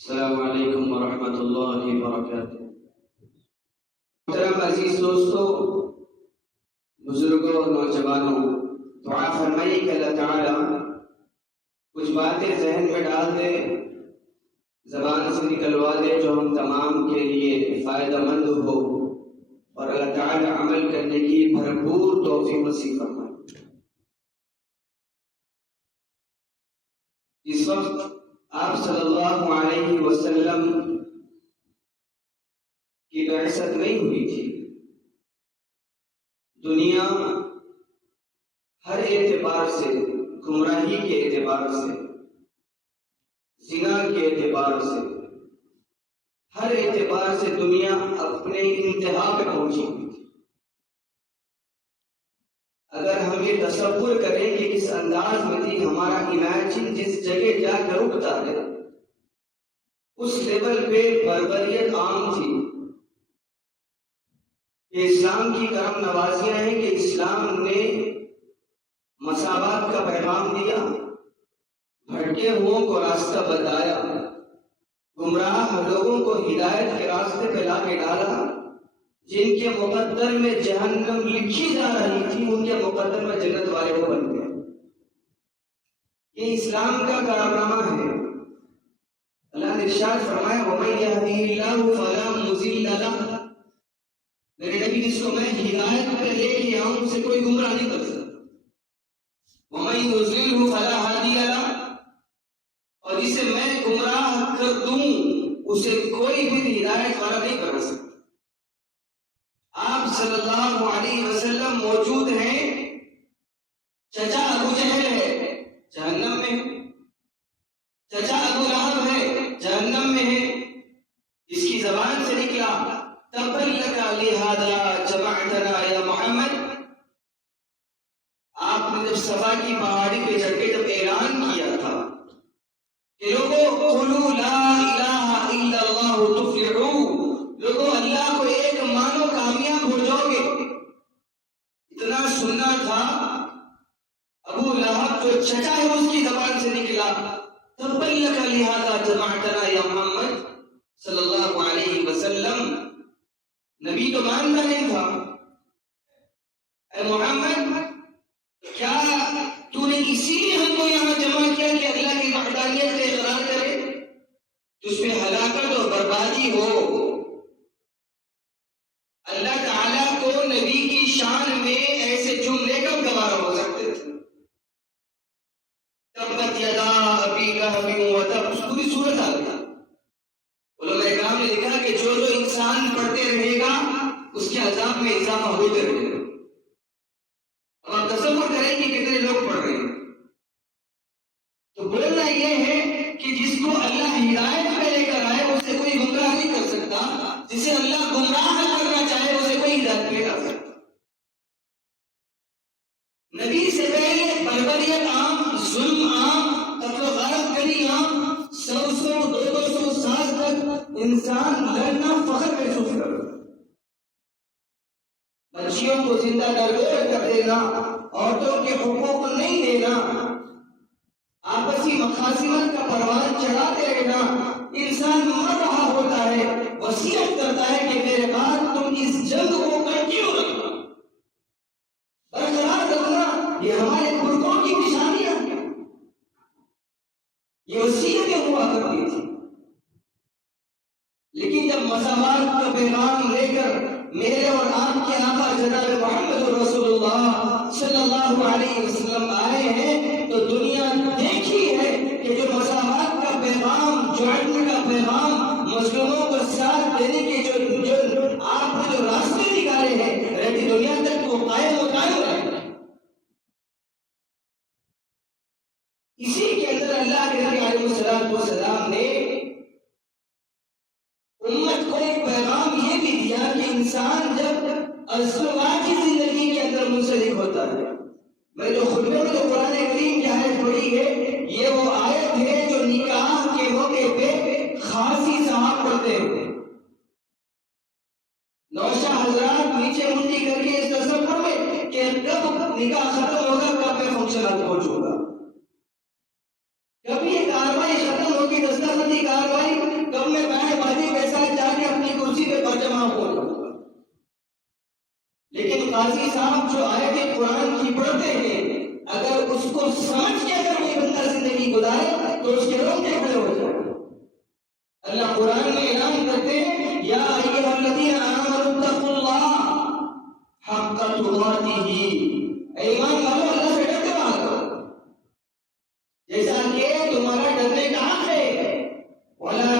السلام علیکم ورحمۃ اللہ وبرکاتہ۔ محترم عزیز دوستو، بزرگوں اور نوجوانوں، دعا فرمائیے کہ اللہ تعالیٰ کچھ باتیں ذہن میں ڈال دے، زبان سے نکلوا دے جو ہم تمام کے لیے فائدہ مند ہو، اور اللہ تعالیٰ عمل کرنے کی بھرپور توفیق نصیب فرمائے۔ اس وقت آپ صلی اللہ علیہ وسلم کی بعثت نہیں ہوئی تھی۔ دنیا ہر اعتبار سے، گمراہی کے اعتبار سے، زنا کے اعتبار سے، ہر اعتبار سے دنیا اپنے انتہا پہ پہنچی ہوئی تھی۔ اگر ہم یہ تصور کریں کہ کس انداز میں تھی، ہمارا امیجن جس جگہ جا کر رکتا ہے اس لیول پہ بربریت عام تھی۔ یہ اسلام کی کرم نوازیاں ہیں کہ اسلام نے مساوات کا پیغام دیا، بھٹکے ہوئوں کو راستہ بتایا، گمراہ لوگوں کو ہدایت کے راستے پہ لا کے ڈالا، جن کے مقدر میں جہنم لکھی جا رہی تھی ان کے مقدر میں جنت والے وہ بن گئے۔ یہ اسلام کا کارنامہ ہے۔ اللہ نے ارشاد فرمایا وَمَن يَهْدِهِ اللَّهُ فَلَا مُضِلَّ لَهُ، میرے نبی جس کو میں ہدایت پہ لے کے آؤں اسے کوئی گمراہ نہیں کر سکتا۔ وَمَن يُضْلِلْهُ فَلَا هَادِيَ لَهُ، اور جسے میں گمراہ کر دوں اسے کوئی بھی ہدایت والا نہیں کر سکتا۔ آپ صلی اللہ علیہ وسلم موجود ہیں، چچا ابو جہل ہے جہنم میں، چچا ابو لہب ہے جہنم میں ہے، اس کی زبان سے نکلا تبا لک لہذا جمعتنا یا محمد۔ آپ نے جب صفا کی پہاڑی پہ چڑھ کے جب اعلان کیا تھا کہ لوگوں قولوا لا الہ الا اللہ تفلحوا، لوگوں اللہ کو ایک مانو کامیاب ہو جاؤ گے، اتنا سننا تھا۔ ابو لہب جو چچا ہے اس کی زبان سے نکلا تبا لک لہذا جمعتنا یا محمد صلی اللہ علیہ وسلم۔ نبی تو مانتا نہیں تھا، اے محمد کیا تو نے اسی لیے ہم کو یہاں جمع کیا کہ اللہ کی وحدانیت کا اقرار کرے، جس میں ہلاکت اور بربادی ہو؟ اللہ تعالیٰ کو نبی کی شان میں ایسے جملے کب گوارا ہو سکتے تھے؟ تبت یدا ابی لہب وتب، اس پوری صورت آ گئی۔ علماء کرام نے لکھا کہ جو انسان پڑھتے رہے گا اس کے عذاب میں اضافہ ہوتے رہے گا۔ اب آپ تصور کریں کہ کتنے لوگ پڑھ رہے ہیں، تو بولنا یہ ہے کہ جس کو اللہ ہدایت پہ لے کر آئے اسے کوئی گمراہ نہیں کر سکتا، جسے اللہ گمراہ کرنا چاہے اسے کوئی ہدایت پہ کر سکتا۔ نبی سے پہلے بربریت عام، ظلم عام، قتل و غارت گری عام، 100-200 سال تک انسان لڑنا فخر محسوس کرتا، بچیوں کو زندہ درگور کر دینا، عورتوں کے حقوق نہیں دینا، آپسی مخاصمت کا پروان چڑھاتے رہنا۔ انسان مر رہا ہوتا ہے، وصیت کرتا ہے کہ میرے بعد تم اس جنگ کو کنٹینیو رکھنا، برقرار رکھنا، یہ ہمارے بزرگوں کی نشانیاں ہیں، یہ وصیتیں ہوا کرتی تھی۔ لیکن جب مساوات کا پیغام لے کر میرے اور آپ کے آقا جناب محمد رسول اللہ صلی اللہ علیہ وسلم آئے ہیں تو دنیا دیکھی ہے کہ جو مساوات کا پیغام، جو عدل کا پیغام، مظلوموں کو ساتھ دینے کے جو آپ نے جو راستے نکالے ہیں، رہتی دنیا تک وہ قائم و قائم رہے۔ اسی کے اندر اللہ کے نبی علیہ السلام نے امت کو ایک پیغام یہ بھی دیا کہ انسان جب ازواجی زندگی کے اندر منسلک ہوتا ہے، میں جو خطبے میں جو قرآن کریم کی آیت پڑھی ہے یہ وہ آیت ہے جو نکاح کے موقع پہ خاصی صاحب پڑھتے ہیں۔ نوشہ حضرات نیچے منڈی کر کے اس تصور میں کہ کب نکاح ختم ہوگا، کب میں فنکشن پہنچوں گا، کبھی یہ کاروائی ختم ہوگی، دستہ بندی کاروائی قرآن کی پڑھتے ہیں، اگر اس کو سمجھ کے اگر کوئی بندہ زندگی گزارے تو اس کے روزے کھڑے ہو جائیں۔ اللہ قرآن میں اعلان کرتے ہیں یا ایھا الذین آمنوا اتقوا اللہ حق تقاتہ، ایمان والو اللہ سے ڈرتے رہا کرو جیسا کہ تمہارا ڈرنے کا حق ہے۔ ولا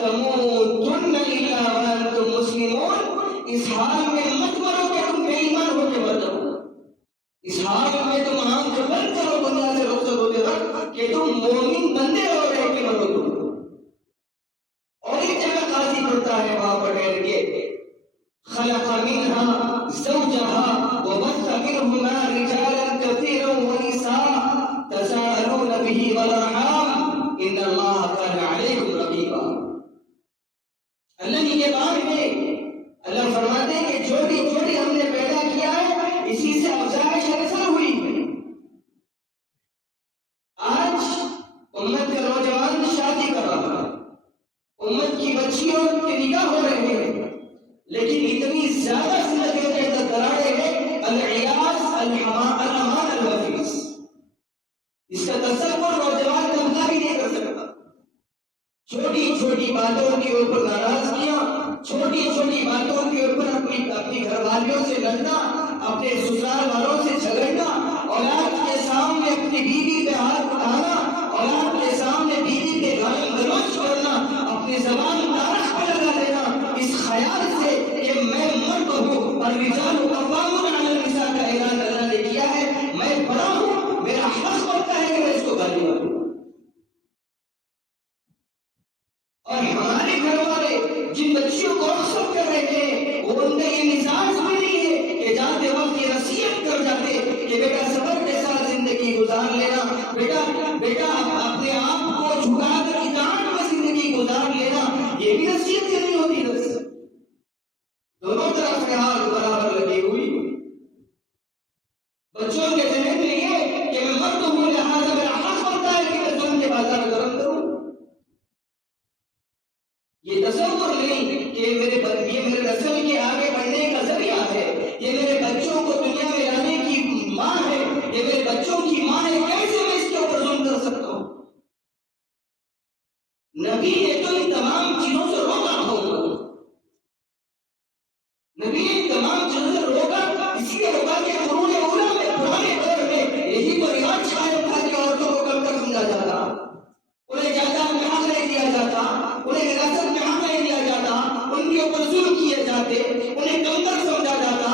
تموتن الا وانتم مسلمون، اس حال میں مت مرو کہ تم بے ایمان ہو کے مر جاؤ، اس حال میں تم آنکھ بند کرو دنیا سے رخصت ہوتے وقت کہ تم مومن بندے ہو رہے کہ مرو تم۔ اور ایک جگہ قاضی پڑھتا ہے وہاں پر ٹھہر کے خلق منها زوجها وبث منهما رجالا كثيرا ونساء تساءلون به والارحام ان الله كان عليكم رقيبا۔ اللہ کی یہ بات ہے، اللہ فرماتے ہیں کہ جوڑی جوڑی ہم نے پیدا کیا ہے، اسی سے افزائش نسل ہوئی ہے۔ آج امت کا نوجوان شادی کر رہا ہے، امت کی بچیوں کے نکاح ہو رہے ہیں، لیکن اتنی زیادہ زندگیوں کے اندر دراڑیں ہیں، العیاس الامان الوفیس، اس کا تصور نوجوان طبقہ بھی نہیں کر سکتا۔ چھوٹی چھوٹی باتوں کے اوپر ناراضگیاں، چھوٹی چھوٹی باتوں کے اوپر اپنی گھر والیوں سے لڑنا، اپنے سسرال والوں سے جھگڑنا، اولاد کے سامنے اپنی بیوی پہ ہاتھ اٹھانا، اولاد کے سامنے بیوی پہ گالی گلوچ کرنا، اپنی زبان تارخ پہ لگا دینا، اس خیال سے کہ میں مرد ہوں اور رجال قوامون علی النساء کا اعلان اللہ نے کیا ہے، میں بڑا ہوں، میرا حق بنتا ہے کہ میں اس کو گالی ماروں۔ اور ہمارے گھر والے جن بچیوں کو رخصت کر رہے ہیں وہ ان کا یہ مزاج بھی نہیں ہے کہ جاتے وقت یہ نصیحت کر جاتے کہ بیٹا صبر کے ساتھ زندگی گزار لینا، بیٹا اپنے آپ کو جھکا کر اطاعت میں زندگی گزار لینا، یہ بھی نصیحت نہیں ہوتی۔ بس دونوں طرف سے ہاتھ برابر لگی ہوئی، بچوں کے ذہن میں یہ کہ میں مرد ہوں لہٰذا میرا حق بنتا ہے کہ میں ظلم کے بازار میں گرم کروں، یہ تصور نہیں کہ یہ میرے نسل کے آگے بڑھنے کا ذریعہ ہے، یہ میرے بچوں کو دنیا میں لانے کی ماں ہے، یہ میرے بچوں کی ماں ہے، کیسے میں اس کے اوپر ظلم کر سکتا ہوں؟ نبی نے تو ان تمام چیزوں سے روکا ہوگا، نبی نے ان تمام چیزوں سے روکا، اس لیے روکا کہ قرون اولیٰ میں پرانے دور میں یہی تو رواج قائم تھا کہ عورتوں کو کم تک سمجھا جاتا، انہیں جائیداد میں حق نہیں دیا جاتا، انہیں وراثت میں حق نہیں دیا جاتا، ان کے اوپر ظلم کیے جاتے، انہیں کمتر سمجھا جاتا،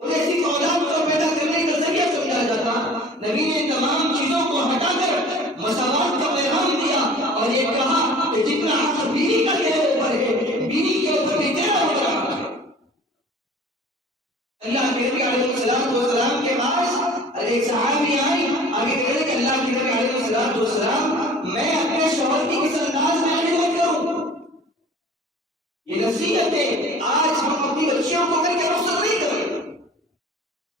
انہیں صرف اولاد کو پیدا کرنے کا ذریعہ سمجھا جاتا۔ نبی نے تمام چیزوں کو ہٹا کر مساوات کا پیغام دیا اور یہ کہا کہ جتنا حق بیوی کا تیرے اوپر ہے، بیوی کے اوپر بھی تیرا ہو رہا ہے۔ اللہ کے نبی علیہ السلام کے پاس ایک صحابی آئی، آگے کہہ رہے کہ اللہ کے نبی علیہ السلام میں اپنے شوہر کی کس انداز میں خدمت کروں؟ یہ نصیحت ہے، آج ہم اپنی بچیوں کو کر کے رخصت نہیں کریں،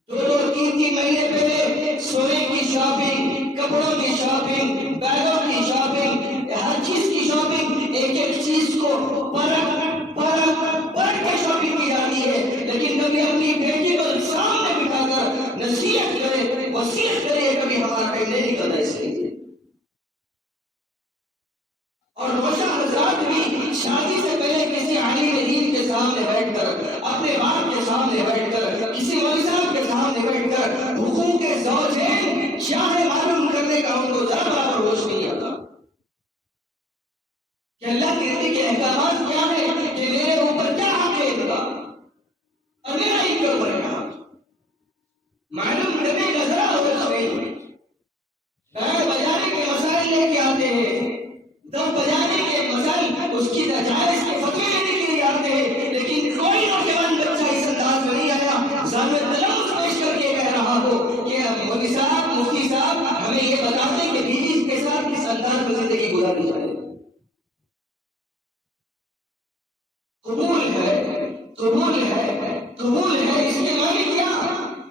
2-3 مہینے پہلے سونے کی شاپنگ، کپڑوں کی شاپنگ، بیگوں کی شاپنگ، ہر چیز کی شاپنگ، ایک چیز کو پرکھ کے شاپنگ کی جاتی ہے، لیکن کبھی اپنی بیٹی کو سامنے بٹھا کر نصیحت کرے، وصیت کرے، کبھی ہمارا ٹائم نہیں نکلتا اس کے لیے۔ اور روشہ حضرات بھی شادی سے پہلے کسی عالم دین کے سامنے بیٹھ کر، اپنے باپ کے سامنے بیٹھ کر، کسی مولوی صاحب کے سامنے بیٹھ کر حقوق زوجین کیا ہے معلوم کرنے کا ان کو ذرا برابر ہوش نہیں آتا کہ اللہ کے نبی کے احکامات کیا ہے، کہ میرے اوپر کیا حق ہے ان کا اور میرا ان کے اوپر کیا حق، معلوم کرنے کا ذرا ہوش نہیں۔ گانا بجانے کے مسائل لے کے آتے ہیں، دم بجانے کے مسائل اس کی نجائز کے فتوے لینے کے لیے آتے ہیں، لیکن کوئی نوجوان بچہ اس انداز میں نہیں آیا ضامن تلفظ پیش کر کے کہہ رہا ہو کہ مولوی صاحب، مفتی صاحب ہمیں یہ بتا دیں کہ بیوی کے ساتھ کس انداز میں زندگی گزارنی چاہیے۔ قبول ہے، اس کے معنی کیا؟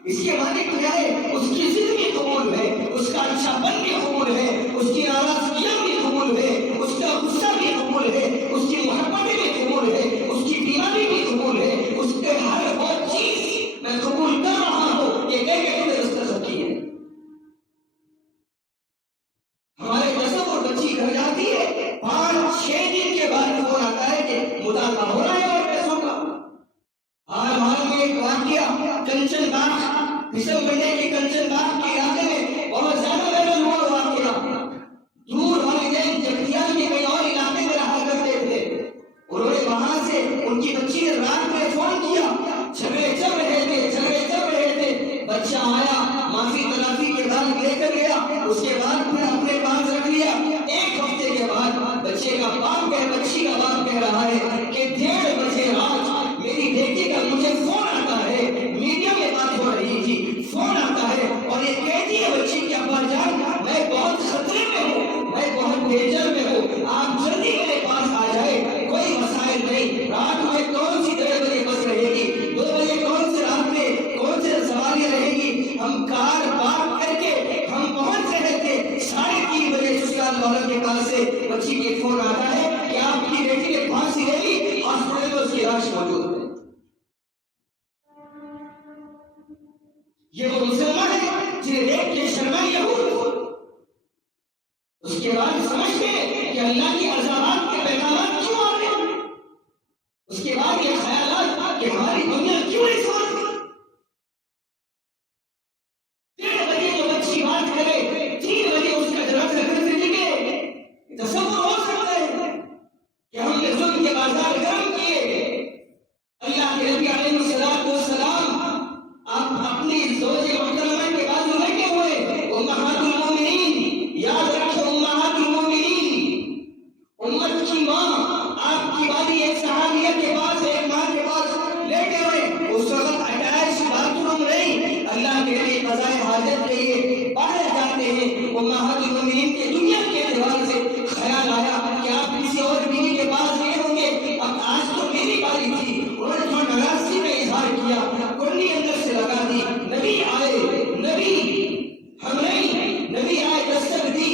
اس کے معنی کیا ہے؟ اس کی ضد بھی قبول ہے، اس کا اچھا پن بھی قبول ہے، اس کی ناراضگیاں بھی قبول ہے، اس کا غصہ بھی قبول ہے، اس کی محبتیں بھی قبول ہے، اس کی بیماری بھی قبول ہے، اس کے ہر وہ چیز میں قبول کر رہا ہوں، آتی ہے 5-6 دن کے بعد فون آتا ہے کہ مطالبہ ہو رہا ہے اور پیسوں کا۔ حال میں ایک واقعہ کنچن باغ، پھسل گڈھے کے کنچن باغ کے علاقے میں بہت زیادہ وائرل ہوا واقعہ۔ دور والدین جگتیال کے کئی اور علاقے میں رہا کرتے تھے، انہوں نے وہاں سے ان کی بچی نے رات میں فون کیا، جھگڑے چل رہے تھے، بچہ آیا، معافی تلافی کے بعد لے کر گیا، اس کے بعد پھر اپنے پاس رکھ لیا۔ 1 ہفتے کے بعد بچی کا باپ کہہ رہا ہے کہ 1:30 بجے رات میری بیٹی کا مجھے فون آتا ہے، میڈیا میں بات ہو رہی تھی، فون آتا ہے اور یہ کہتی ہے بچی کہ ابا جان میں بہت خطرے میں ہوں، میں بہت ڈینجر میں ہوں، آپ جلدی میرے پاس آ جائے، کوئی مسائل نہیں، رات میں کون سی 1:30 بجے بس رہے گی، 2 بجے کون سے رات میں کون سے سواریاں رہے گی، ہم کار پارک کر کے ہم پہنچ رہے تھے، 3:30 بجے سسرال والوں کے پاس سے بچی کے فون آتا ہے کہ آپ کی بیٹی نے پھانسی لے لی، ہاسپٹل میں اس کی لاش موجود ہے۔ یہ وہ مسلمان ہے جنہیں دیکھ کے شرمائے یہود، اس کے بعد سمجھ گئے کہ اللہ کی عذابات کے پیغامات کیوں آ رہے ہیں، اس کے بعد یہ خیالات کہ ہماری دنیا کیوں نہیں سمجھتی۔ 1:30 بجے جو بچی بات کرے، 3 بجے اس کا جنازہ گھر سے نکلے، تصور ہو سکتا ہے کہ ہم نے ظلم کے بازار گرم کیے۔ اللہ کے نبی علیہ السلام آپ اپنی زوج محترمہ کے بازو لگے ہوئے، امہات المومنین، یاد رکھیں امہات المومنین، امت کی ماں، آپ کی باری ایک صحابیہ کے پاس، ایک ماں کے پاس لیٹے ہوئے، اس وقت اٹیچ باتھ روم نہیں، اللہ کے لیے قضاء حاجت کے لیے باہر جاتے ہیں، امہات المومنین کے دنیا کے اعتبار سے خیال آیا کہ آپ کسی اور بیوی کے پاس گئے ہوں گے، اب آج تو میری باری تھی، انہوں نے تھوڑا ناراضگی کا اظہار کیا، کنڈی اندر سے لگا دی، نبی آئے، نبی آئے، دستک دی،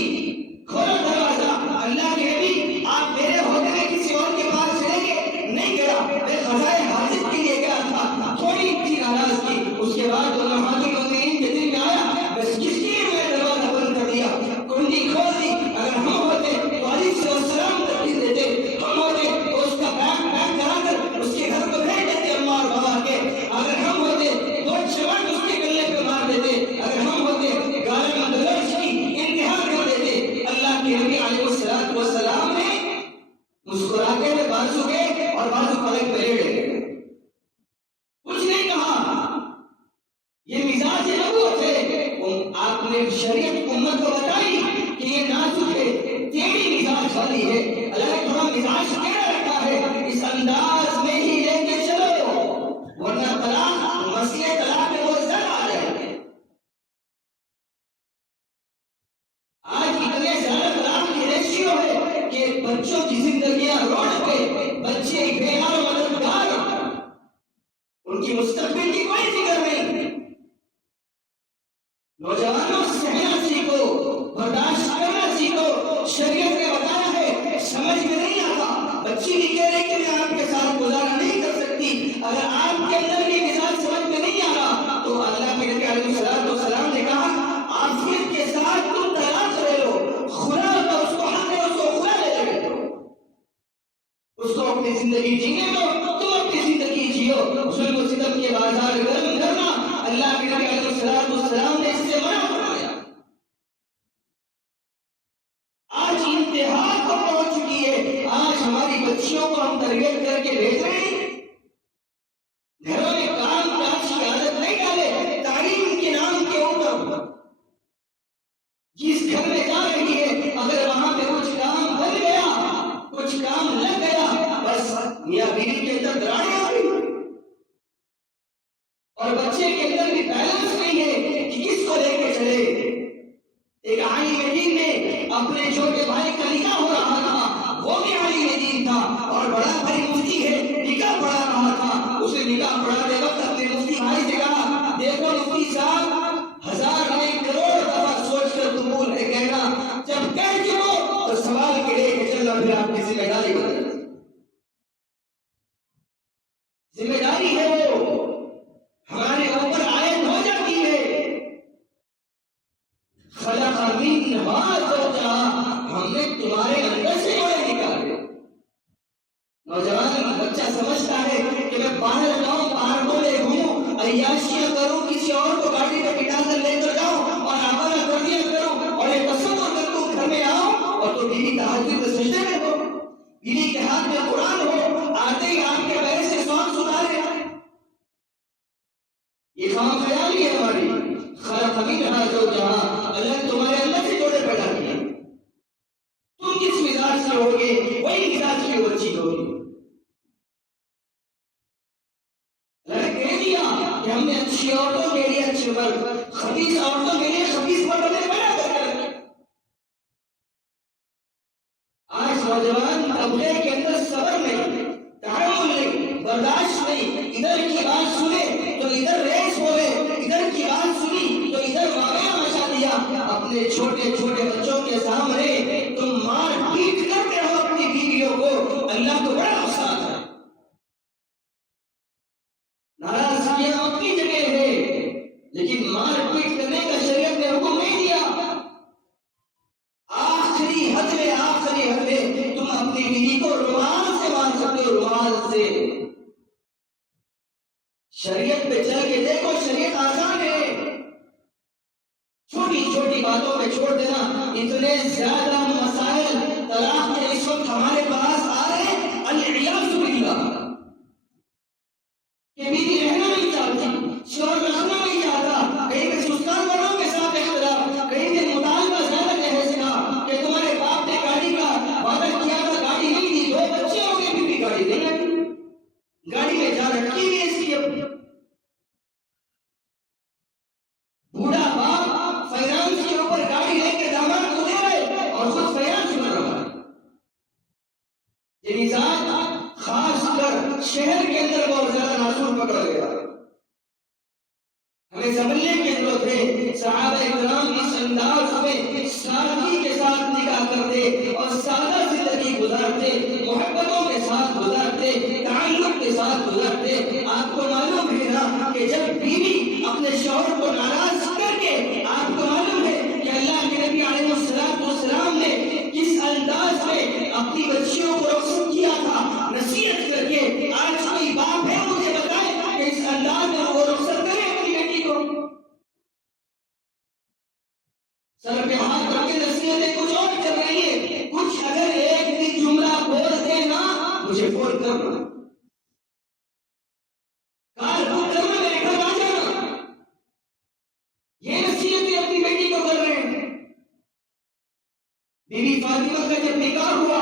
کھولا دروازہ، اللہ کے نبی آپ میرے ہوتے میں کسی اور کے پاس چلیں گے؟ نہیں گیا، میں قضاء حاجت کے لیے گیا تھا، تھوڑی تھی ناراضگی، اس کے بعد امہات المومنین کے دل میں آیا بس کس لیے میں دروازہ بند کر دیا، کنڈی کھول دی، اگر ہم ہوتے تو علیہ السلام ترتیب دیتے، ہم ہوتے تو اس کا بیگ کرا کر اس کے گھر کو بھیج دیتے عمار بابا کے، اگر ہم ہوتے تو چمٹ اس کے گلے پہ مار دیتے، اگر ہم ہوتے گالم گلوچ کی انتہا کر دیتے۔ اللہ کے نبی علیہ السلام نے مسکراتے ہوئے بازو گئے اور بازو پلک پہ لیٹ گئے، کچھ نہیں کہا، یہ مزاج نبوت ہے۔ آپ نے شریعت امت کو بتائی کہ یہ نازک ہے، تیری مزاج والی ہے، اللہ نے تھوڑا مزاج ٹیڑھا رکھا ہے، اس انداز میں ہی لے کے چلو، ورنہ طلاق، مسئلے طلاق میں بہت زیادہ آ جائیں گے۔ آج اتنے زیادہ طلاق کی ریشیو ہے کہ بچوں کی زندگیاں روڈ پہ، بچے بے حال مددگار، ان کی مستقبل کی کوئی فکر نہیں۔ نوجوانوں سہنا سیکھو، برداشت کرنا سیکھو، شریعت نے بتایا ہے، سمجھ میں نہیں آتا، بچی بھی کہہ رہی کہ میں آپ کے ساتھ گزارا نہیں کر سکتی، اگر آپ کے اندر یہ مزاج سمجھ میں نہیں آ رہا تو اللہ کے نبی علیہ السلام نے کہا عافیت کے ساتھ تم طلاق لے لو، خلا تو اس کو حق ہے، اس کو خلا لے لو، اس کو اپنی زندگی جینے دو، تم اپنی زندگی جیو، ظلم و ستم کے بازار گرم کرنا اللہ کے نبی علیہ السلام نے اس سے منع فرمایا۔ آج انتہا کو پہنچ چکی ہے، آج ہماری بچیوں کو ہم تربیت کر کے بھیج رہے ہیں، گھروں میں کام کاج کی عادت نہیں ڈالے، تعلیم کے نام کے اوپر جس گھر میں جا رہی ہے اگر وہاں پہ کچھ کام بن گیا، کچھ کام لگ گیا، بس میاں بیوی کے اندر دراڑیں آ گئی، اور بچے کے اندر بھی بیلنس نہیں ہے کہ کس کو لے کے چلے۔ ایک عالم دین نے اپنے چھوٹے بھائی کا نکاح ہو رہا تھا، وہ بھی عالم دین تھا اور بڑا بھائی مفتی ہے، نکاح پڑھا رہا تھا، اسے نکاح پڑھاتے وقت اپنے مفتی بھائی سے کہا دیکھو مفتی صاحب، 1000 نہیں کروڑ دفعہ سوچ کر قبول ہے کہنا، جب کہہ چکو تو سوال کے لے کے چلنا پھر آپ کی ذمہ داری بدل، ذمہ داری ہے وہ ہمارے اوپر عائد ہو جاتی ہے۔ خلق منہا زوجہا، ہم نے تمہارے سمجھتا ہے کہ میں باہر جاؤں، پہاڑوں میں گھوموں، عیاشیاں کروں، کسی اور کو گاڑی پہ بٹھا کر لے کر جاؤں اور آوارہ گردیاں کروں اور ایک تصور کر کے گھر میں آؤں اور تو بیوی تہجد میں سجدے میں ہو، بیوی کے ہاتھ میں قرآن ہو، آتے ہی آپ کے پیر سے سانس اتارے. یہ خام خیالی ہے ہماری. خلق منہا زوجہا، اللہ نے تمہارے اندر سے جوڑے پیدا کیے. تم کس مزاج سے ہوگے وہی مزاج کی وہ چیز ہوگی. اللہ نے کہہ دیا کہ ہم نے اچھی عورتوں کے لیے اچھے مرد، خبیث عورتوں کے لیے خبیث مرد نے پیدا کر کے رکھے. آج نوجوان طبقے کے اندر صبر نہیں، تحمل نہیں، برداشت نہیں. ادھر کی بات سنے تو ادھر ریس بولے، ادھر کی بات سنی تو ادھر واقعہ مچا دیا. اپنے چھوٹے چھوٹے بچوں کے سامنے تم مار پیٹ کرتے ہو اپنی بیویوں کو. اللہ کو بڑا غصہ آتا ہے. ناراضگیاں اپنی جگہ ہے لیکن مار پیٹ کرنے کا شریعت نے حکم نہیں دیا. آخری حد میں تم اپنی بیوی کو رومال سے مار سکتے ہو، رومال سے. شریعت پہ چل کے دیکھو، شریعت آسان ہے. چھوٹی چھوٹی باتوں پہ چھوڑ دینا. اتنے زیادہ مسائل طلاق کے اس وقت ہمارے پاس آ رہے ہیں العیاذ باللہ کہ بیوی رہنا نہیں چاہتی، شوہر رہنا نہیں چاہتا، کہیں پہ سستان والوں کے ساتھ اختلاف، کہیں پہ مطالبہ زیادہ جہیز کا کہ تمہارے باپ نے گاڑی کا وعدہ کیا تھا، گاڑی نہیں دی، 2 بچے ہو گئے پھر بھی گاڑی نہیں آئی، گاڑی میں جا رکھی ہوئی اس کی. بوڑھا باپ فائنانس کے اوپر گاڑی لے کے داماد کو دے رہے اور خود فائنانس بنا رہا ہے. یہ مزاج خاص کر شہر کے اندر بہت زیادہ ناسور پکڑ گیا. ہمیں سمجھنے کی ضرورت ہے صحابہ کرام اس انداز میں سادگی کے ساتھ نکاح کرتے اور سادہ زندگی گزارتے، محبتوں کے ساتھ گزارتے، تعلق کے ساتھ گزارتے. آپ کو معلوم ہے نا کہ جب بیوی اپنے شوہر کو ناراض کر کے، آپ کو معلوم ہے کہ اللہ کے نبی علیہ السلام نے کس انداز میں اپنی بچیوں کو رخصت کیا تھا نصیحت کر کے. آج کوئی باپ ہے مجھے بتائے کہ اس انداز میں وہ رخصت کرے اپنی بیٹی کو؟ سر پہ ہاتھ رکھ کے نصیحتیں کچھ اور چل رہی ہے. کچھ اگر ایک بھی جملہ بول دینا مجھے فون کرنا، کار بک کرنا، میرے گھر آ جانا. یہ نصیحتیں اپنی بیٹی کو کر رہے ہیں. بی بی فاطمہ کا جب نکاح ہوا،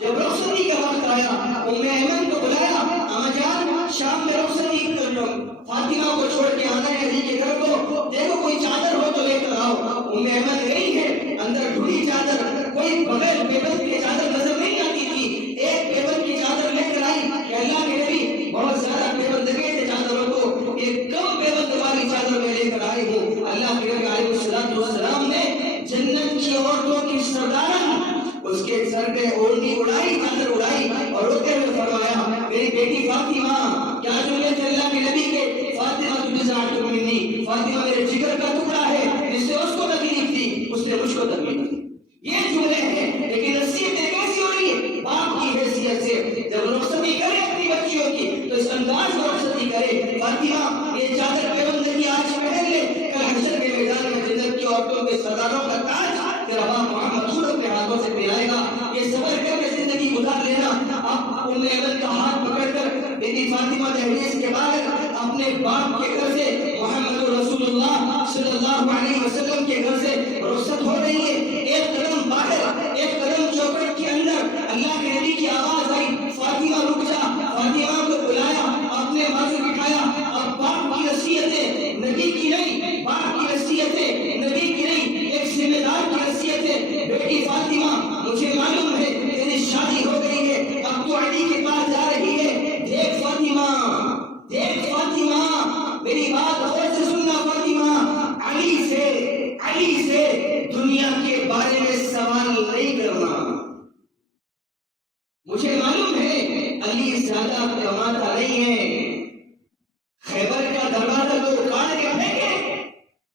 جب رخصتی کا وقت آیا، ام ایمن کو بلایا، اما جان شام میں رخصتی کر لو، فاطمہ کو چھوڑ کے آنا ہے علی کے گھر کو، دیکھو کوئی چادر ہو تو لے کر آؤ. ام ایمن گئی ہے، اندر ڈھونڈی چادر، کوئی بغیر پیبند کی چادر نظر نہیں آتی تھی. ایک پیبند کی چادر لے کر آئی کہ اللہ کے نبی بہت زیادہ پیبند لگے تھے چادروں کو، ایک کم پیبند والی چادر میں لے کر آئی ہوں. اللہ کے نبی علیہ السلام نے جنت کی عورتوں کی سردارن اس کے سر پہ اوڑھنی اڑائی، چادر اڑائی اور روتے ہوئے فرمایا میری بیٹی فاطمہ. کیا جملے تھے اللہ کے نبی کے؟ فاطمہ بضعۃ منی، فاطمہ میرے جگر کا ٹکڑا ہے، جس سے اس کو تکلیف تھی اس نے مجھ کو تکلیف دی. یہ جملے ہیں لیکن نصیحتیں کیسی ہو رہی ہے؟ باپ کی حیثیت سے جب رخصتی کرے اپنی بچیوں کی تو اس انداز میں رخصتی کرے. فاطمہ یہ چادر پیبندگی آج پہن لے، کل حشر کے میدان میں جنت کی عورتوں کے سرداروں کا تاج تیرا باپ محمد صلی اپنے ہاتھوں سے پہنائے گا. یہ صبر کر کے زندگی گزار لینا. اب ام ایمن کا ہاتھ پکڑ کر بیٹی فاطمہ دہلیز کے باہر اپنے باپ کے گھر سے محمد رسول اللہ صلی اللہ علیہ وسلم کے گھر سے رخصت ہو رہی ہے. ایک قدم باہر، ایک قدم چوکٹ کے اندر اللہ کے نبی کی آواز آئی فاطمہ رک جا. فاطمہ کو بلایا، اپنے بازو بٹھایا. اب باپ کی نصیحتیں نبی کی نہیں، باپ کی نصیحتیں نبی کی نہیں، ایک ذمہ دار کی نصیحتیں. بیٹی فاطمہ مجھے معلوم ہے تیری شادی ہو گئی ہے، اب تو علی کے پاس جا رہی ہے. دیکھ فاطمہ، دیکھ فاطمہ، میری بات غور سے سننا فاطمہ. علی سے دنیا کے بارے میں سوال نہیں کرنا. مجھے معلوم ہے علی زیادہ کماتا نہیں ہے، خیبر کا دروازہ تو اکاڑ کے پھینکے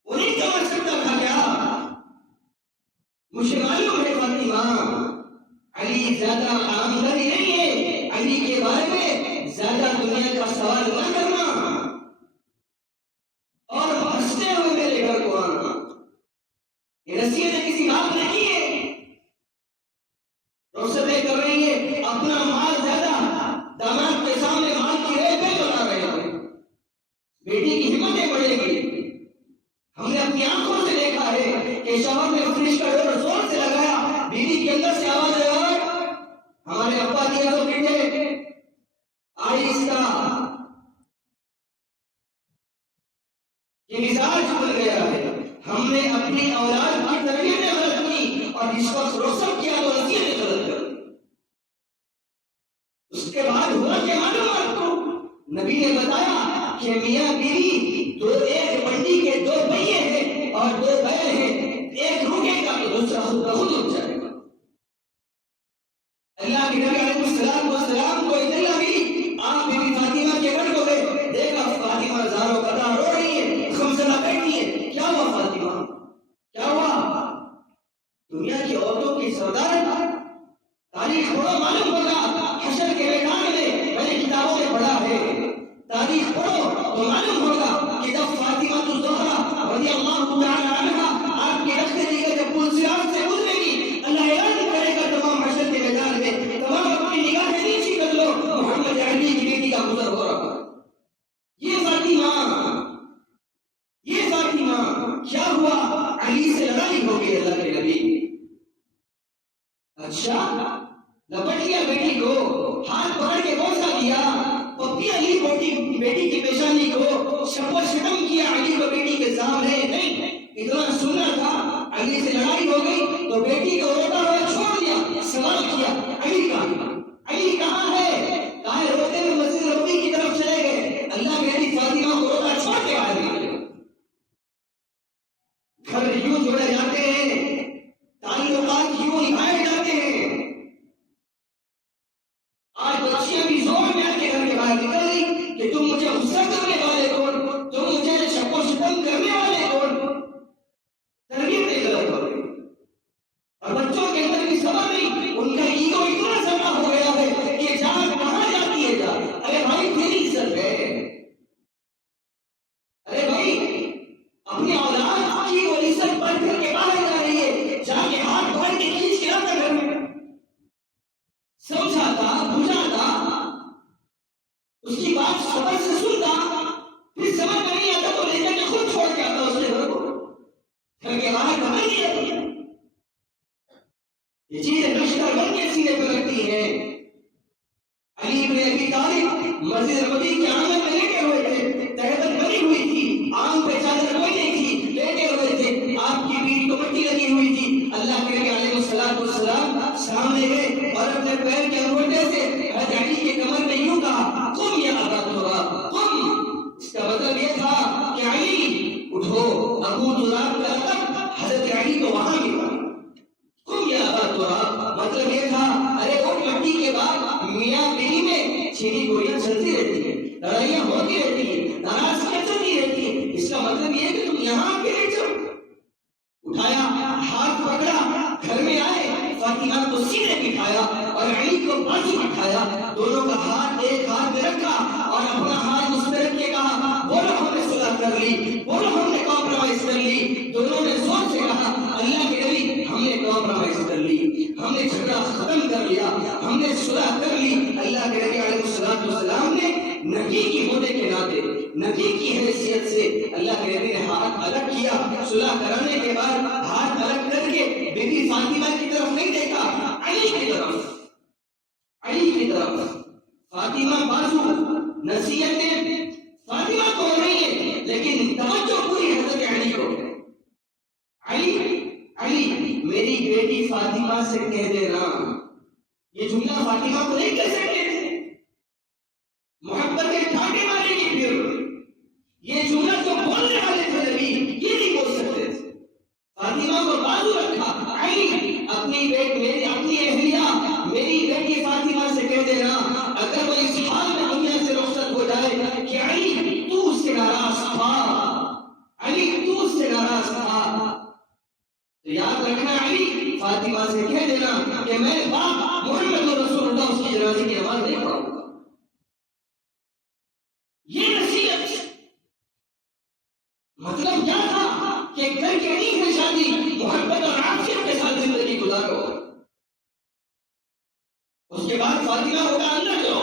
وہ نہیں کما سکتا تھا کیا؟ مجھے معلوم ہے فاطمہ علی زیادہ آمدنی نہیں ہے، علی کے بارے میں زیادہ دنیا کا سوال نہ کرنا اور ہنستے ہوئے میرے گھر کو آنا. یہ نصیحت کسی بات نہیں ہے. رخصتیں کر رہی ہے, اپنا مال زیادہ داماد کے سامنے مال کی ریت پہ بنا رہے ہو. بیٹی کی ہمتیں بڑھے گی. ہم نے اپنی آنکھوں سے دیکھا ہے کہ شوہر نے فریج کا ڈور زور سے لگایا, بیوی کے اندر سے آواز آئی, ہمارے ابا دیا تو بیٹے آہستہ. یہ مزاج بن گیا ہے. ہم نے اپنی اولاد کی تربیت میں غلط کی اور اس وقت رخصت کیا تو نصیحتیں غلط کر. اس کے بعد ہوا کہ معلومات کو نبی نے بتایا کہ میاں بیوی دو, ایک بنڈی کے دو پہیے ہیں اور دو بیل ہیں, ایک رکے گا تو دوسرا خود بخود رک جائے گا. اللہ کے نبی علیہ السلام کو اطلاع ملی, آپ بیوی فاطمہ کے گھر کو گئے, دیکھا فاطمہ زاروں قطع رو رہی ہے, خمسلہ بیٹھی ہے. کیا ہوا فاطمہ, کیا ہوا؟ دنیا کی عورتوں کی سردار تاریخ پڑھو, معلوم ہوگا. حشر کے میدان میں میں نے کتابوں میں پڑھا ہے, تاریخ پڑھو تو معلوم ہوگا کہ جب فاطمہ الزہرا رضی اللہ تعالی عنہا آپ کے رخت دیگر جب پل صراط سے گزرے گی, اللہ اعلان کرے گا تمام حشر کے میدان میں, تمام اپنی نگاہیں نیچی کر لو, محمد علی کی بیٹی کا گزر ہو رہا. یہ فاطمہ کیا ہوا؟ علی سے لڑائی ہو گئی اللہ کے نبی. اچھا, لپٹ لیا بیٹی کو, ہاتھ پکڑ کے بوسا دیا, پپی علی بیٹی کی پیشانی کو شپ و شٹم کیا علی کو بیٹی کے سامنے. نہیں, اتنا سننا تھا. علی سے لڑائی ہو گئی تو بیٹی کو روتا ہوا چھوڑ دیا. سوال کیا, علی کہاں ہے؟ کہا روتے ہوئے مسجد نبوی کی طرف چلے گئے. اللہ کے نبی فاطمہ کو روتا چھوڑ کے آ گئے. گھر یوں جوڑے جاتے ہیں, تعلقات یوں نبھائے جاتے ہیں. آج بچیاں بھی زور میں آ کے گھر کے باہر نکل رہی کہ تم مجھے غصہ کرنے والے کون, تم مجھے شک و شتم کرنے والے کون. تربیت غلط ہو گئی اور بچوں کے اندر بھی صبر نہیں. ان کا ایگو اتنا زیادہ ہو گیا ہے کہ جان کہاں جاتی ہے جان. ارے بھائی تیری عزت ہے, ارے بھائی اپنی اولاد کی وہ عزت پر پھر کے باہر جا رہی ہے, جا کے ہاتھ پکڑ کے کھینچ کے لاتا گھر میں. سمجھاتا, بجھاتا, اس کی بات صبر سے سنتا, پھر سمجھ میں نہیں آتا تو لے کر کے خود چھوڑ کے آتا اس کے گھر کو. گھر کے باہر کہاں نہیں رہتی ہے. یہ چیزیں نشتر بن کے سینے پہ رکھتی ہیں. علی بن ابی طالب مسجد نبوی کے آنگن میں لیٹے ہوئے تھے, تہبند بنی ہوئی تھی, آنکھ پہ چادر کوئی نہیں تھی, لیٹے ہوئے تھے. آپ کی بیوی کو مٹی لگی ہوئی تھی. اللہ کے نبی علیہ السلام سامنے گئے اور اپنے پیر کے انگوٹھے سے حضرت علی کے کمر میں یوں کہا, قم یا ابا تراب قم. اس کا مطلب یہ تھا کہ علی اٹھو. ابو تراب کا لقب حضرت علی کو وہاں ملا. قم یا ابا تراب مطلب یہ تھا ارے اٹھ. مٹی کے بعد میاں بیوی میں چھینی گولیاں چلتی رہتی ہیں, لڑائیاں ہوتی رہتی ہیں, ناراضگیاں چلتی رہتی ہیں. اس کا مطلب یہ ہے کہ تم یہاں کے لیے چلو. اٹھایا, ہاتھ پکڑا, گھر میں آئے, فاطمہ کو سینے بٹھایا اور علی کو بازو بٹھایا. دونوں کا ہاتھ ایک ہاتھ میں رکھا اور اپنا ہاتھ اس پہ رکھ کے کہا, بولو ہم نے صلح کر لی, بولو ہم نے کمپرومائز کر لی. دونوں نے زور سے کہا, اللہ کے نبی ہم نے کمپرومائز کر لی, ہم نے جھگڑا ختم کر لیا, ہم نے صلح کر لی. اللہ کے نبی علیہ السلام نے نبی کی ہونے کے ناطے, نبی کی حیثیت سے اللہ کے نبی نے ہاتھ الگ کیا. صلح کرانے کے بعد ہاتھ الگ کر کے بی بی فاطمہ کی طرف نہیں دیکھا, علی کی طرف. فاطمہ بازو, نصیحتیں فاطمہ کو ہو رہی ہے لیکن توجہ پوری حضرت علی کو. علی میری بیٹی فاطمہ سے کہہ دینا. یہ جملہ فاطمہ کو نہیں کہہ سکتے تھے, محبت کے ٹھاٹے مارے گی. پھر یہ جملہ جو بولنے والے تھے نبی یہ نہیں بول سکتے تھے. فاطمہ کو بازو رکھا. علی اپنی اہلیہ میری بیٹی فاطمہ سے کہہ دینا اگر وہ اس حال میں دنیا سے رخصت ہو جائے کہ علی تو اس سے ناراض تھا, علی تو اس سے ناراض تھا, تو یاد رکھنا علی فاطمہ سے کہہ دینا کہ میں باپ محمد رسول اللہ اس کی جنازے کی نماز نہیں پڑھوں گا. اس کے بعد فاطمہ کو کہا اندر جاؤ،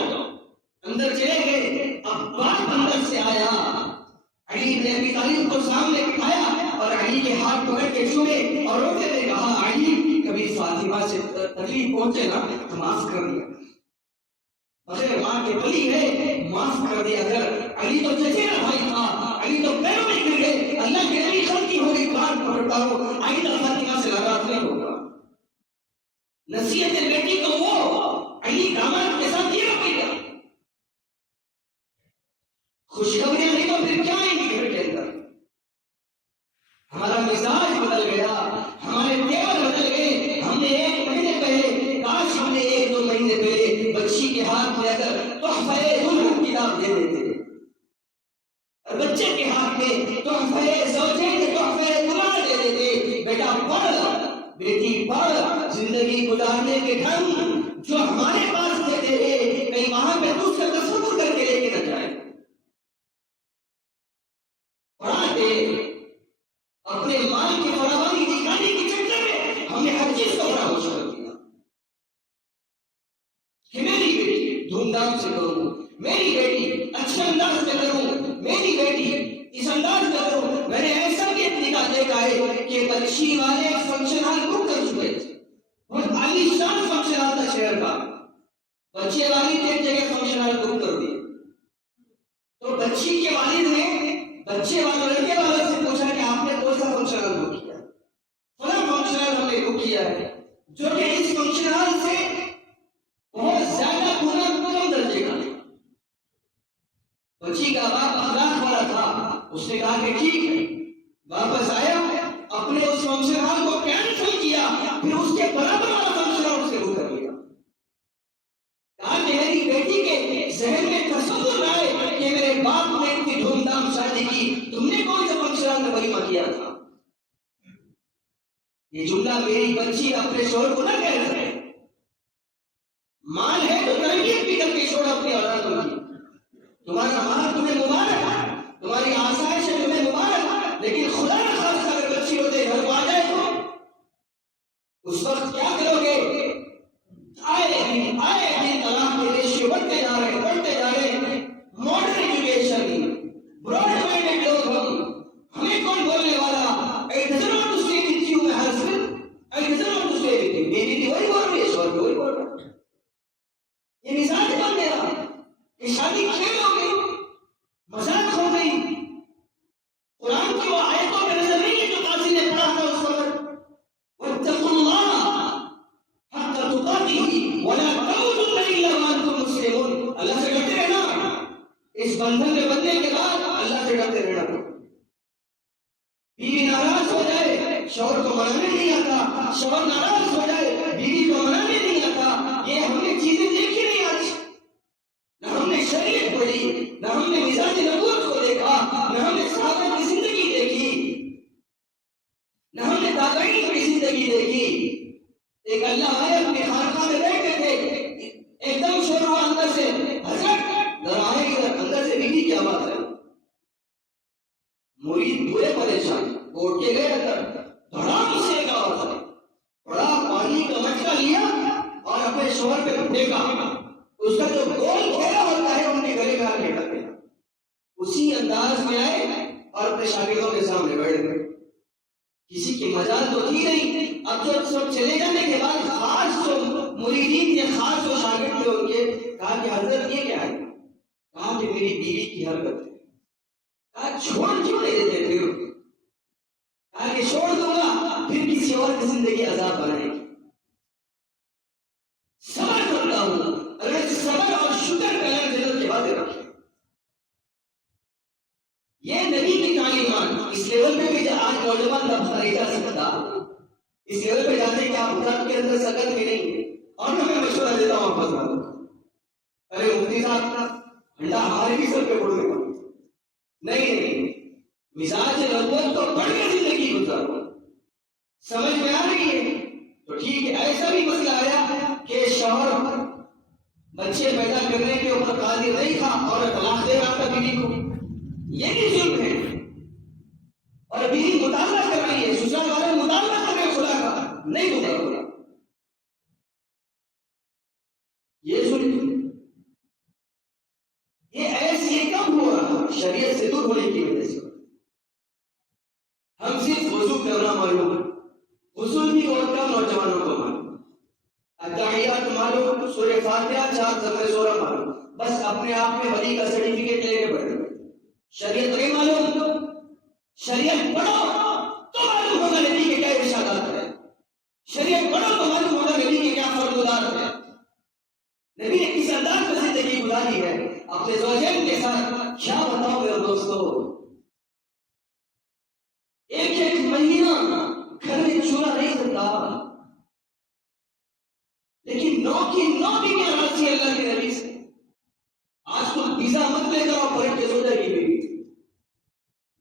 اندر چلے گئے. اب باپ اندر سے آیا، علی بن ابی طالب کو سامنے بٹھایا اور علی کے ہاتھ پکڑ کے چھوئے اور روتے ہوئے کہا علی کبھی فاطمہ سے تکلیف پہنچے نا تو معاف کر دیا، اگر ماں کے بلی ہے معاف کر دیا کر. علی تو چچیرا بھائی تھا، علی تو پیروں میں گر گئے. اللہ کے نبی غلطی ہو گئی، بات پکڑتا ہوں، آئندہ فاطمہ سے ناراض نہیں ہوگا. نصیحت بیٹی تو وہ علی داماد کے ساتھ یہ رویہ، خوشخبریاں نہیں تو پھر کیا آئیں گی گھر کے اندر. ہمارا مزاج بدل گیا، ہمارے تیور بدل گئے. ہم نے ایک مہینے پہلے، کاش ہم نے ایک دو مہینے پہلے بچی کے ہاتھ میں اگر تحفہ دلہن کتاب دے دیتے اور بچے کے ہاتھ میں تحفہ زوجین تحفہ دلہا دے دیتے، بیٹا پڑھ بیٹی پڑھ، زندگی گزارنے کے ڈھنگ جو ہمارے پاس تھے تیرے، کہیں وہاں پہ تو اس کا تصور کر کے لے کے نہ جائے. پڑھا دے. اپنے مال کی فراوانی دکھانے کی چکر میں ہم نے ہر چیز کو فراموش کر دیا کہ میری بیٹی دھوم دھام سے کروں، میری بیٹی اچھے انداز سے کروں، میری بیٹی اس انداز میں کروں. میں نے ایسا بھی ایک نکاح دیکھا ہے کہ بچی والے فنکشن ہال بک کر چکے تھے، بہت عالیشان فنکشن ہال تھا شہر کا، بچے والی ایک جگہ فنکشن ہال بک کر دی. تو بچی کے والد نے بچے والے لڑکے والے سے پوچھا کہ آپ نے کون سا فنکشن ہال بک کیا؟ فلاں فنکشن ہال ہم نے بک کیا ہے، جو کہ اس فنکشن ہال سے بہت زیادہ گنا کم درجے کا. بچی کا باپ اخلاق والا تھا، اس نے کہا کہ ٹھیک ہے. واپس آیا، اپنے اس فنکشن ہال کو کینسل کیا، پھر اس کے برابر والا فنکشن ہال اس نے بک کر لیا. کہا کہ میری بیٹی کے ذہن میں تصور آئے کہ میرے باپ نے اتنی دھوم دھام شادی کی، تم نے کون سے فنکشن ہال میں ولیمہ کیا تھا؟ یہ جملہ میری بچی اپنے شوہر کو نہ کہہ رہے. مال ہے تو تربیت بھی کر کے چھوڑ اپنی اولاد کی. تمہارا مال تمہیں مبارک، تمہاری آسائش ہے تمہیں مبارک، لیکن خدا نہ خاصہ اگر بچی ہوتے گھر کو آ جائے تو اس وقت کیا کرو گے؟ آئے دن طلاق کے ریشیو بڑھتے جا رہے ہیں. ماڈرن ایجوکیشن، براڈ مائنڈڈ لوگ ہمیں کون بولنے والا؟ I doesn't want to stay with you, my husband. I doesn't want to stay with you. بیوی بھی وہی بول رہی ہے، شوہر بھی وہی بول رہا ہے. یہ مزاج بن گیا کہ شادی کھیل ہو گئی، مذاق ہو گئی. قرآن کی وہ آیتوں پہ نظر نہیں ہے جو قاضی نے پڑھا تھا اس وقت. واتقوا اللہ حق تقاته ولا تموتن الا وانتم مسلمون. اللہ سے ڈرتے رہنا، اس بندھن میں بندنے کے بعد اللہ سے ڈرتے رہنا. بیوی ناراض ہو جائے، شوہر کو منانے نہیں آتا، شوہر ناراض ہو جائے، بیوی کو منانے نہیں آتا. یہ ہم نے چیزیں دیکھی نہیں آج. نہ ہم نے شریعت پڑھی، نہ ہم نے مزاج نبوت کو دیکھا، نہ ہم نے صحابہ کی زندگی دیکھی، نہ ہم نے تابعین کی زندگی دیکھی. ایک اللہ آئے اپنے خانقاہ میں بیٹھے تھے، ایک دم شور ہوا اندر سے، حضرت ذرا آئے ادھر. اندر سے بیوی کیا بات ہے؟ مرید برے پریشان، وہ اٹھ کے گئے اندر، دھڑام سے ایک آواز آئی، بڑا پانی کا مٹکا لیا اور اپنے شوہر پہ پھینکا. اس کا جو گول گھیرا ہوتا ہے ان کے گلے میں آ کے ڈال دیا. اسی انداز میں آئے اور اپنے شاگردوں کے سامنے بیٹھ گئے. کسی کی مجال تو تھی نہیں. اب جو سب چلے جانے کے بعد خاص جو مریدین کے خاص جو شاگرد تھے ان کے کہا کہ حضرت یہ کیا ہے؟ کہا کہ میری بیوی کی حرکت ہے. کہا چھوڑ کیوں نہیں دیتے پھر؟ کہا کہ چھوڑ دوں گا پھر کسی اور کی زندگی عذاب بنائے گی. صبر کرتا ہوں، اگر صبر اور شکر کا جنت کے باتیں رکھیں. یہ نبی کی تعلیمات. اس لیول پہ بھی آج نوجوان لفظ نہیں جا سکتا. اس لیول پہ جاتے کہ آپ خدا کے اندر سکت بھی نہیں. اور میں مشورہ دیتا ہوں واپس آ ارے مفتی صاحب کا انڈا ہمارے بھی سر پہ پڑنے کا نہیں. مزاج نبوت تو بڑھ کے زندگی گزارو. سمجھ میں آ رہی ہے تو ٹھیک ہے. ایسا بھی مسئلہ آیا کہ شوہر بچے پیدا کرنے کے اوپر قادر نہیں تھا اور طلاق دے رہا تھا بیوی کو. یہ بھی ظلم ہے. اور بیوی مطالبہ کر رہی ہے، سسرال والے مطالبہ کر رہے ہیں خدا کا، نہیں دوں گا خدا. یہ ایسے کب ہوا؟ شریعت سے دور ہونے کی وجہ سے۔ ہم صرف وضو کرنا معلوم ہے، غسل بھی اور کم نوجوانوں کو معلوم، اتحیات معلوم، سورہ فاتحہ 4 زمرے سورہ معلوم، بس اپنے آپ میں ولی کا سرٹیفکیٹ لے کے بیٹھے۔ شریعت نہیں معلوم، شریعت پڑھو تو معلوم ہوگا نبی کے کیا ارشادات ہیں، شریعت پڑھو تو معلوم ہوگا نبی کے کیا فرمودات ہیں، نبی نے کس انداز میں زندگی گزاری ہے اپنے زوجین کے ساتھ۔ کیا بتاؤ میرے دوستو، ایک مہینہ گھر میں چولہا نہیں سکتا، لیکن 9 کی 9 بیویاں راضی اللہ کے نبی سے۔ آج تم پیزا مت لے کر آؤ پلٹ کے سو جائے گی بیوی،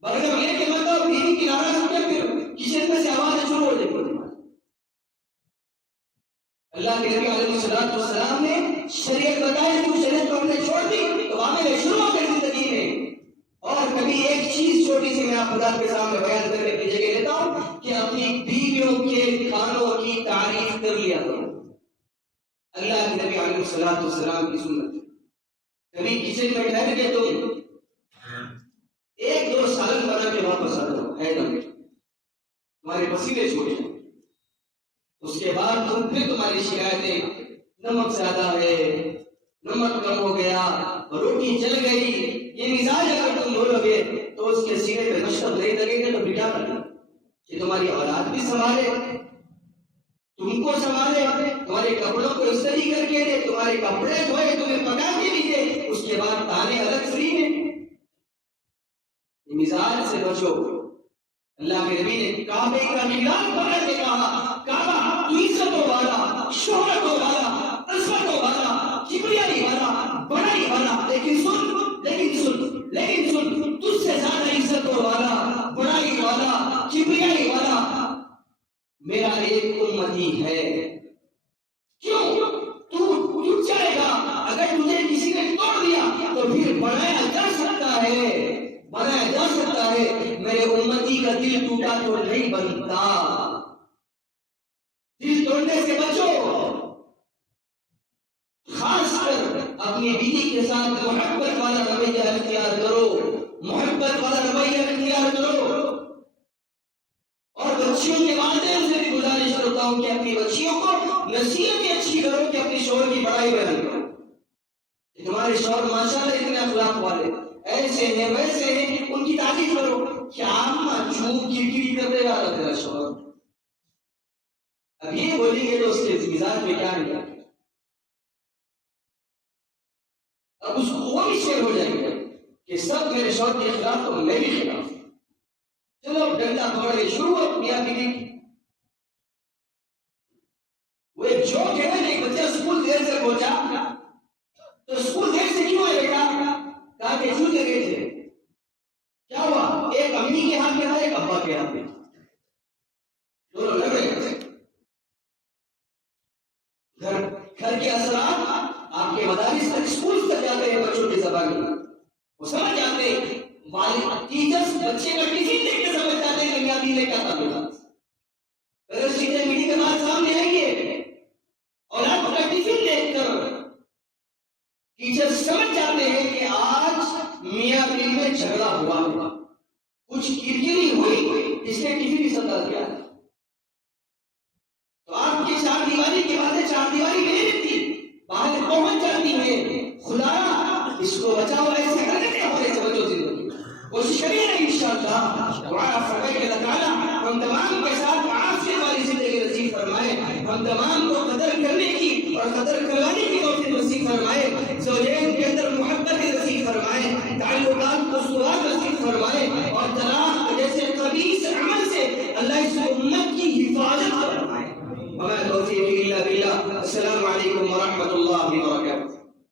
برگر لے کے مت آؤ، بیوی کی ناراض ہو کے پھر کچن میں سے آوازیں شروع ہو جائیں گی۔ اللہ کے نبی علیہ السلام نے شریعت بتائی، تو شریعت کو ہم نے چھوڑ دی تو عامل شروع ہو گئے زندگی میں۔ اور کبھی ایک چیز چھوٹی سی میں آپ خدا کے سامنے بیان کرنے کی جگہ لیتا ہوں کہ اپنی بیویوں کے کھانوں کی تعریف کر لیا کرو۔ اللہ کے نبی علیہ السلام کی سنت، کبھی کچن میں ٹھہر کے تم 1-2 سالن بنا کے واپس آ جاؤ، اے نبی تمہارے پسینے چھوڑ جائیں، اس کے بعد تم پھر تمہاری شکایتیں، نمک زیادہ ہے، نمک کم ہو گیا، روٹی جل گئی، یہ مزاج اگر تم بولو گے تو اس کے سینے پہ مشرب نہیں لگے گا تو بٹا کر کہ تمہاری اولاد بھی سنبھالے، تم کو سنبھالے، تمہارے کپڑوں کو استری کر کے دے، تمہارے کپڑے دھوئے، تمہیں پکا کے بھی دے، اس کے بعد تانے الگ فری میں۔ مزاج سے بچو۔ اللہ کے نبی نے کعبے کا مینار پکڑ کے کہا، کعبہ تو عزتوں والا، شہرتوں والا، عظمتوں والا، کبریائی والا، بڑائی والا، لیکن سن تجھ سے زیادہ عزتوں والا، بڑائی والا، کبریائی والا میرا ایک امتی ہے۔ کیوں؟ تو چاہے گا اگر تجھے کسی نے توڑ دیا تو پھر بنایا جا سکتا ہے، میرے امتی کا دل ٹوٹا تو نہیں بنتا۔ دل توڑنے سے بچو، خاص کر اپنی بیوی کے ساتھ محبت والا رویہ اختیار کرو، اور بچیوں کے والدین سے بھی گزارش کرتا ہوں کہ اپنی بچیوں کو نصیحت اچھی کرو کہ اپنی شوہر کی بڑائی بیان کرو کہ تمہارے شوہر ماشاءاللہ اتنے اخلاق والے، ایسے ہیں ویسے ہیں، ان کی تعریف کرو۔ کیا چوب کرکری کر دے گا تیرا شوہر؟ اب یہ بولیں گے تو اس کے مزاج میں کیا نہیں، اب اس کو وہ بھی شیر ہو جائیں گے کہ سب میرے شوہر کے خلاف تو میں بھی خلاف۔ چلو ڈنڈا پکڑ کے شروع ہو میاں بیوی کی۔ وہ ایک جوک ہے نا، ایک بچہ اسکول دیر سے پہنچا تو اسکول دیر سے کیوں ہے بیٹا؟ کہا کہ جوتے گئے تھے۔ کیا ہوا؟ ایک امی کے ہاتھ میں تھا، ایک ابا کے ہاتھ میں، دونوں لگ رہے تھے۔ گھر کے اثرات آپ کے مدارس تک، اسکول تک جاتے ہیں بچوں کی زبان میں، وہ سمجھ جاتے ہیں، ٹیچرز بچے کا ٹفن دیکھ کے سمجھ جاتے ہیں کہ میاں بیوی میں کیا تعلقات۔ اگر ٹیچر میٹنگ کے بعد سامنے آئیں گے اور آپ کا ٹفن دیکھ کر ٹیچر سمجھ جاتے ہیں کہ آج میاں بیوی میں جھگڑا ہوا ہوگا، کچھ کرکری ہوئی، اس نے ٹفن بھی سمجھا دیا، تو آپ کی 4 دیواری کی باتیں 4 دیواری میں نہیں رہتی، باہر پہنچ جاتی ہیں۔ خدایا اس کو بچاؤ، ایسے حرکتیں ہونے سے بچو زندگی۔ کوشش کریے نا انشاءاللہ، دعا فرمائے کہ اللہ تعالیٰ ہم تمام کے ساتھ عافیت والی زندگی نصیب فرمائے، ہم تمام کو قدر کرنے کی اور قدر کروانے کی توفیق نصیب فرمائے، زوجین کے اندر محبت نصیب فرمائے، تعلقات استوار نصیب فرمائے، اور طلاق جیسے خبیث عمل سے اللہ اس امت کی حفاظت فرمائے۔ وما توفیقی الا باللہ۔ السلام علیکم ورحمۃ اللہ وبرکاتہ۔